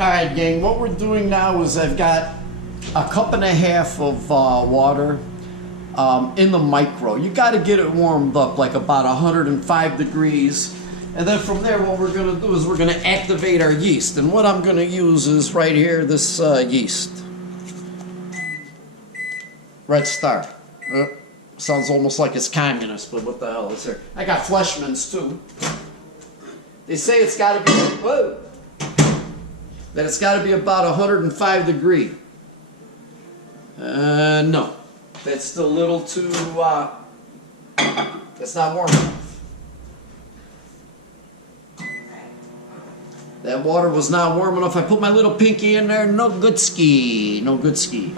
Alright gang, what we're doing now is I've got a cup and a half of water in the micro. You got to get it warmed up like about 105 degrees. And then from there what we're going to do is we're going to activate our yeast. And what I'm going to use is right here, this yeast. Red Star. Sounds almost like it's communist, but what the hell is there? I got Fleshman's too. They say it's got to be, whoa, that it's got to be about 105 degree. No, that's still a little too, that's not warm enough. That water was not warm enough. I put my little pinky in there, no good ski, no good ski.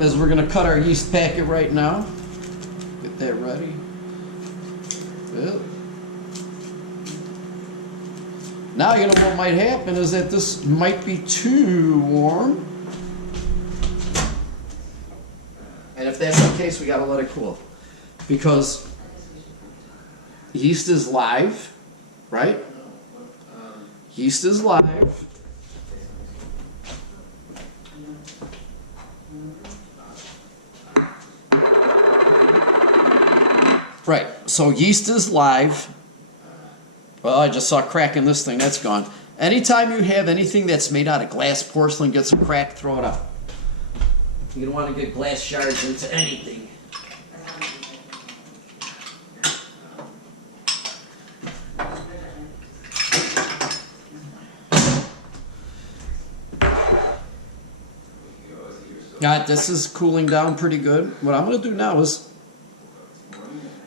As we're going to cut our yeast packet right now. Get that ready. Well. Now you know what might happen is that this might be too warm. And if that's the case, we got to let it cool. Because yeast is live, right? Yeast is live. Right, so yeast is live. Well, I just saw a crack in this thing, that's gone. Anytime you have anything that's made out of glass, porcelain, gets a crack, throw it out. You don't want to get glass shards into anything. Got this is cooling down pretty good. What I'm going to do now is,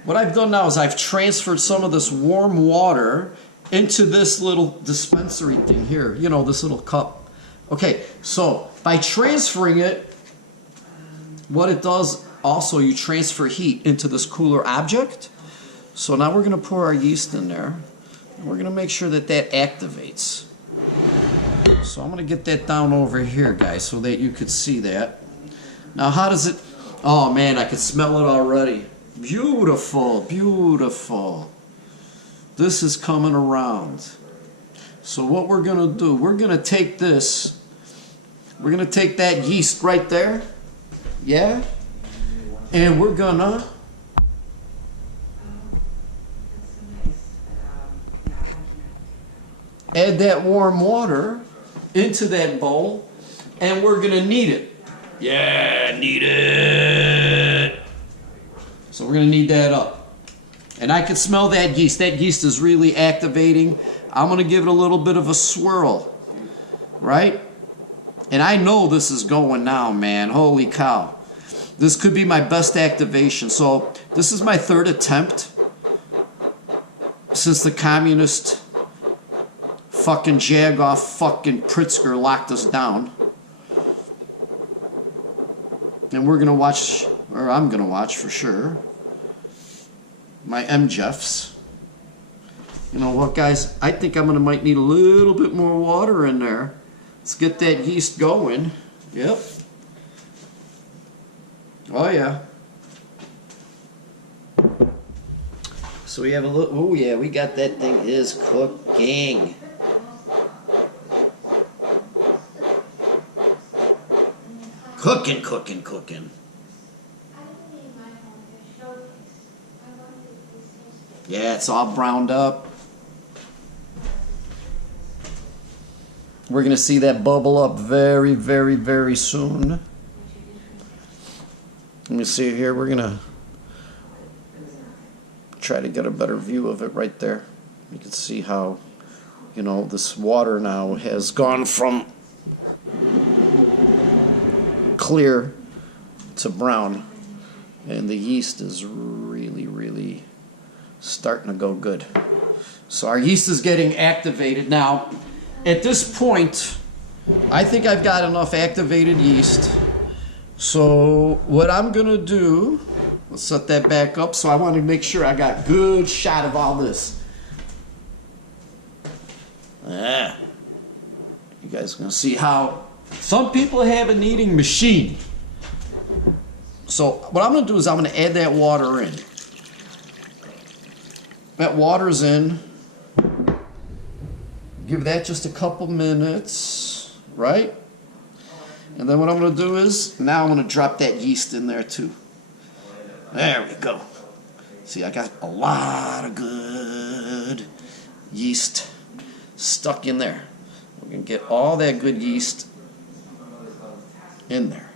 what I've done now is I've transferred some of this warm water into this little dispensary thing here. You know, this little cup. Okay, so by transferring it, what it does also, you transfer heat into this cooler object. So now we're going to pour our yeast in there. And we're going to make sure that that activates. So I'm going to get that down over here, guys, so that you could see that. Now how does it... Oh man, I can smell it already. Beautiful, beautiful. This is coming around. So what we're going to do, we're going to take this, we're going to take that yeast right there, yeah, and we're going to add that warm water into that bowl, and we're going to knead it. Yeah, knead it. So we're going to knead that up. And I can smell that yeast. That yeast is really activating. I'm going to give it a little bit of a swirl. Right? And I know this is going now, man. Holy cow. This could be my best activation. So this is my third attempt since the communist fucking Jagoff fucking Pritzker locked us down. And we're going to watch... or I'm going to watch for sure, my MJeffs. You know what, guys? I think I'm going to might need a little bit more water in there. Let's get that yeast going. Yep. Oh, yeah. So we have a little, oh, yeah, we got that thing is cooking. Cooking, cooking, cooking. Yeah, it's all browned up. We're going to see that bubble up very, very, very soon. Let me see here. We're going to try to get a better view of it right there. You can see how, you know, this water now has gone from clear to brown. And the yeast is really, really starting to go good. So our yeast is getting activated. Now, at this point, I think I've got enough activated yeast. So what I'm going to do, let's set that back up. So I want to make sure I got a good shot of all this. Yeah. You guys are going to see how some people have a kneading machine. So what I'm going to do is I'm going to add that water in. That water's in. Give that just a couple minutes, right? And then what I'm going to do is, now I'm going to drop that yeast in there too. There we go. See, I got a lot of good yeast stuck in there. We're going to get all that good yeast in there.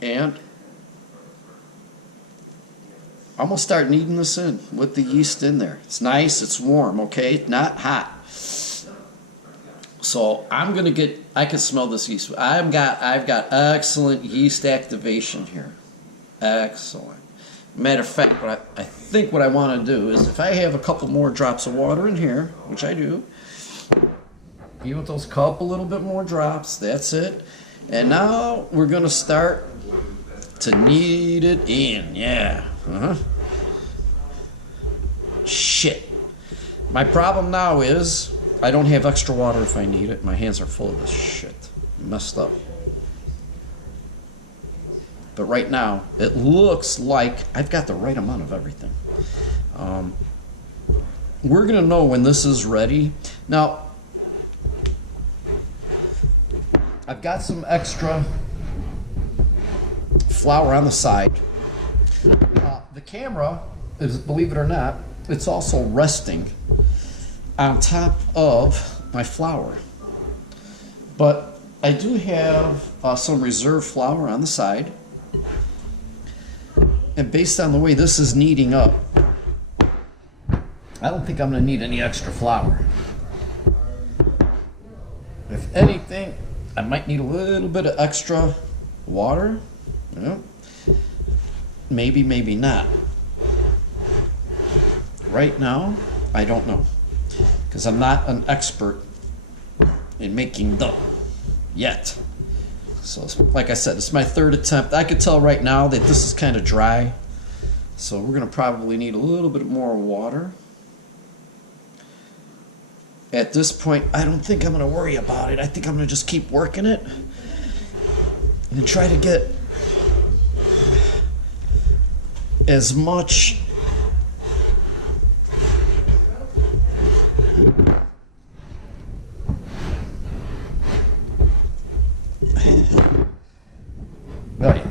And I'm going to start kneading this in with the yeast in there. It's nice, it's warm, okay? Not hot. So I'm going to get, I can smell this yeast. I've got excellent yeast activation here. Excellent. Matter of fact, I think what I want to do is, if I have a couple more drops of water in here, which I do, even with those couple little bit more drops, that's it. And now we're going to start to knead it in. Yeah. Shit. My problem now is I don't have extra water if I need it. My hands are full of this shit. Messed up. But right now, it looks like I've got the right amount of everything. We're going to know when this is ready. Now, I've got some extra flour on the side. The camera is, believe it or not, it's also resting on top of my flour. But I do have some reserve flour on the side. And based on the way this is kneading up, I don't think I'm going to need any extra flour. If anything, I might need a little bit of extra water. You know? Maybe, maybe not. Right now, I don't know. Because I'm not an expert in making dough yet. So, like I said, it's my third attempt. I could tell right now that this is kind of dry. So we're going to probably need a little bit more water. At this point, I don't think I'm going to worry about it. I think I'm going to just keep working it and try to get as much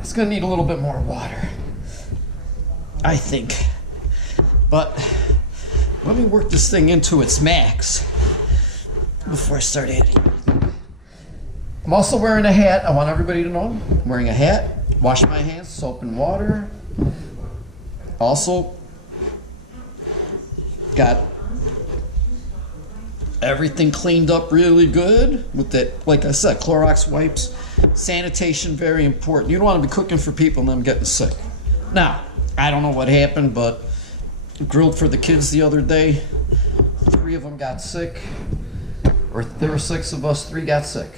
it's going to need a little bit more water, I think. But let me work this thing into its max before I start adding. I'm also wearing a hat. I want everybody to know I'm wearing a hat. Wash my hands, soap and water. Also got everything cleaned up really good with that, like I said, Clorox wipes. Sanitation, very important. You don't want to be cooking for people and them getting sick. Now, I don't know what happened, but grilled for the kids the other day. 3 of them got sick. Or there were 6 of us, 3 got sick.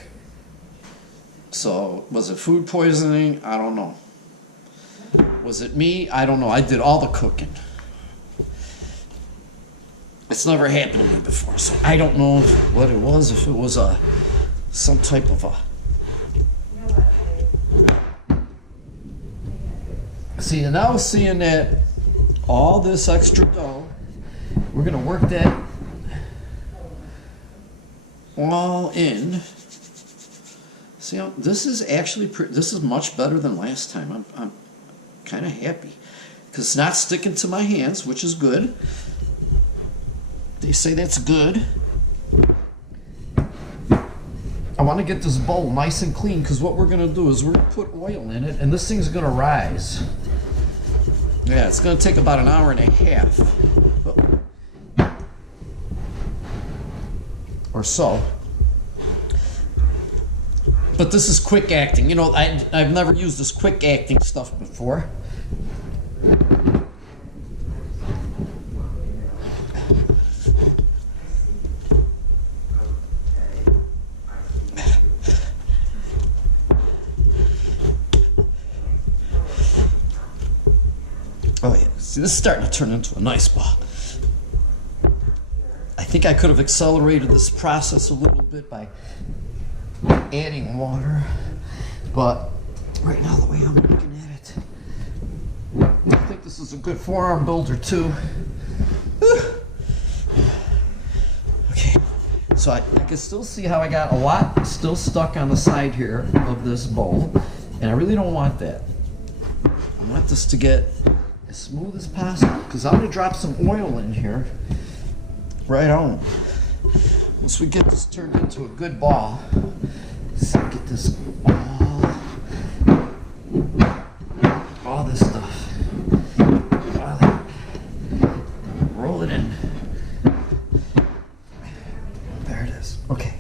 So, was it food poisoning? I don't know. Was it me? I don't know. I did all the cooking. It's never happened to me before, so I don't know what it was. If it was some type of a... See, and now seeing that all this extra dough, we're going to work that all in. See, this is actually this is much better than last time. I'm kind of happy because it's not sticking to my hands, which is good. They say that's good. I want to get this bowl nice and clean because what we're going to do is we're going to put oil in it and this thing's going to rise. Yeah, it's going to take about an hour and a half or so. But this is quick acting. You know, I've never used this quick acting stuff before. Oh yeah, see, this is starting to turn into a nice ball. I think I could have accelerated this process a little bit by adding water, but right now the way I'm looking at it, I think this is a good forearm builder too. Okay, so I can still see how I got a lot still stuck on the side here of this bowl, and I really don't want that. I want this to get as smooth as possible because I'm going to drop some oil in here right on. Once we get this turned into a good ball, let's get this all this stuff. Roll it in. There it is. Okay.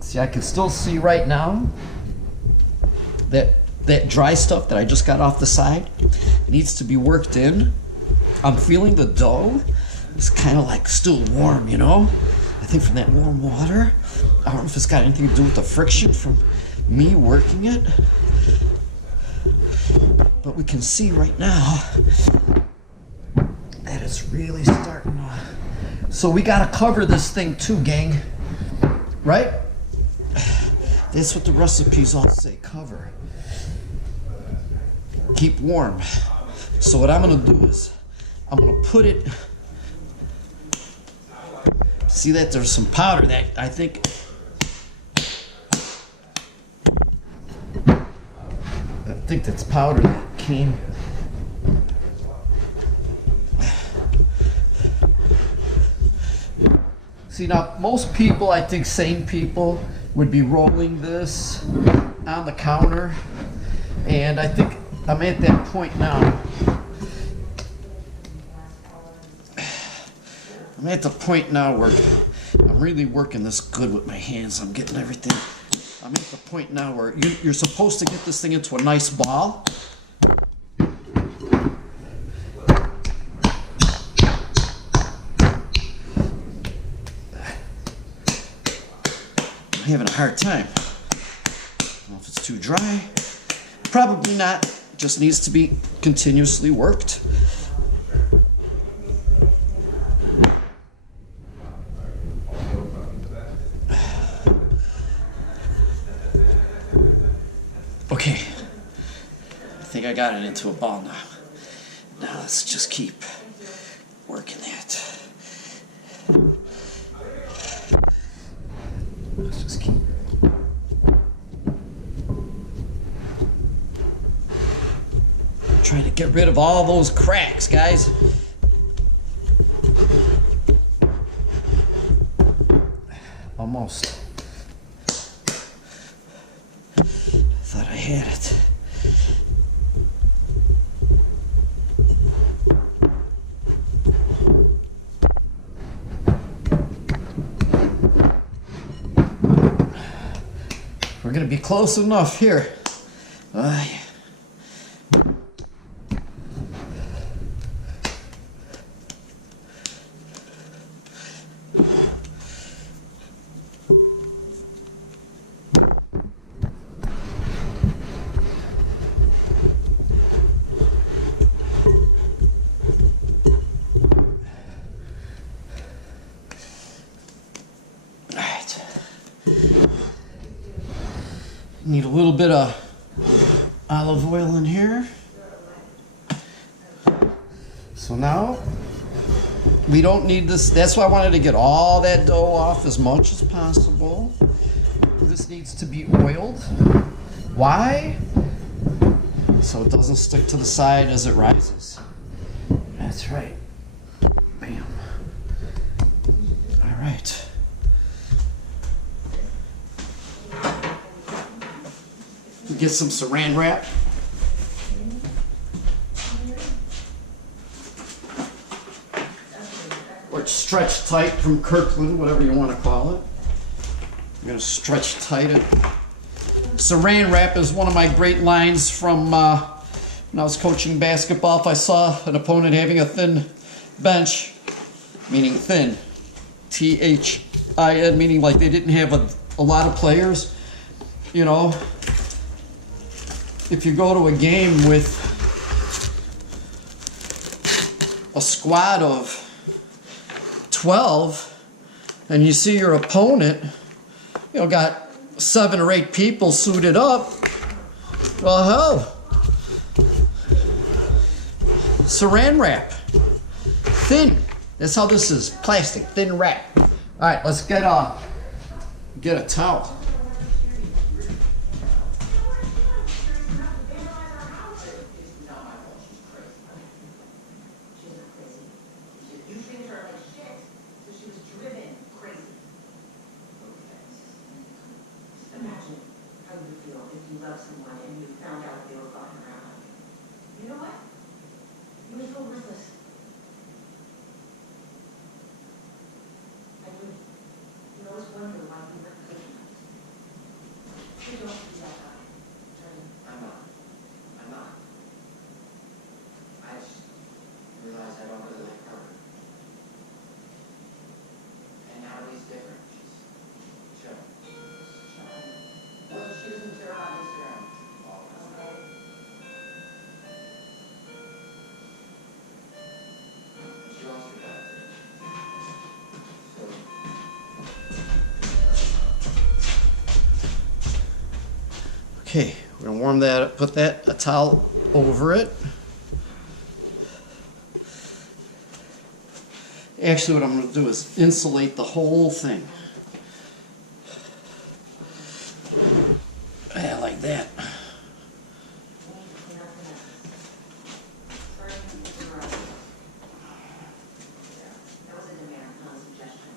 See, I can still see right now that dry stuff that I just got off the side needs to be worked in. I'm feeling the dough is kind of like still warm, you know? I think from that warm water. I don't know if it's got anything to do with the friction from me working it. But we can see right now that it's really starting to... So we gotta cover this thing too, gang. Right? That's what the recipes all say, cover. Keep warm. So what I'm gonna do is, I'm gonna put it... See that there's some powder that I think... that's powder that came... See, now, most people, I think sane people, would be rolling this on the counter. And I think I'm at that point now. I'm at the point now where I'm really working this good with my hands. I'm getting everything. I'm at the point now where you're supposed to get this thing into a nice ball. I'm having a hard time. I don't know if it's too dry. Probably not. It just needs to be continuously worked. Okay, I think I got it into a ball now. Now let's just keep working that. Let's just keep. Trying to get rid of all those cracks, guys. Almost. Thought I had it. We're gonna be close enough here. Yeah. Need a little bit of olive oil in here. So now we don't need this. That's why I wanted to get all that dough off as much as possible. This needs to be oiled. Why? So it doesn't stick to the side as it rises. That's right. Bam. All right. Get some saran wrap. Or stretch tight from Kirkland, whatever you want to call it. I'm going to stretch tight it. Saran wrap is one of my great lines from when I was coaching basketball. If I saw an opponent having a thin bench, meaning thin, T-H-I-N, meaning like they didn't have a lot of players, you know, if you go to a game with a squad of 12 and you see your opponent, you know, got 7 or 8 people suited up, well, hell, saran wrap. Thin. That's how this is. Plastic, thin wrap. All right, let's get a towel. Imagine how you feel if you love someone and you found out they were fucking around. You know what? You would feel worthless. And you always wonder why you weren't good enough. You don't be that guy. I'm not. I just realized I don't really like her. And Natalie's different. She's chill. Well, she doesn't share on Instagram. Okay? She lost her dad. So, Okay, we're gonna warm that up, put a towel over it. Actually, what I'm gonna do is insulate the whole thing. Yeah, like that. That was a demand, not a suggestion.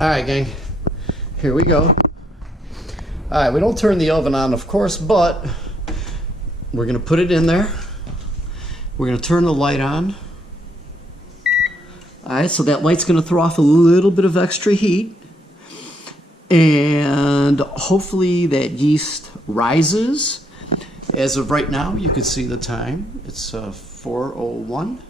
All right, gang, here we go. All right, we don't turn the oven on, of course, but we're gonna put it in there. We're gonna turn the light on. All right, so that light's gonna throw off a little bit of extra heat. And hopefully that yeast rises. As of right now, you can see the time. It's 4:01.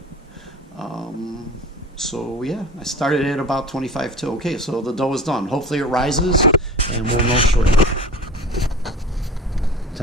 So yeah, I started at about 25 to. Okay, so the dough is done. Hopefully it rises, and we'll know shortly.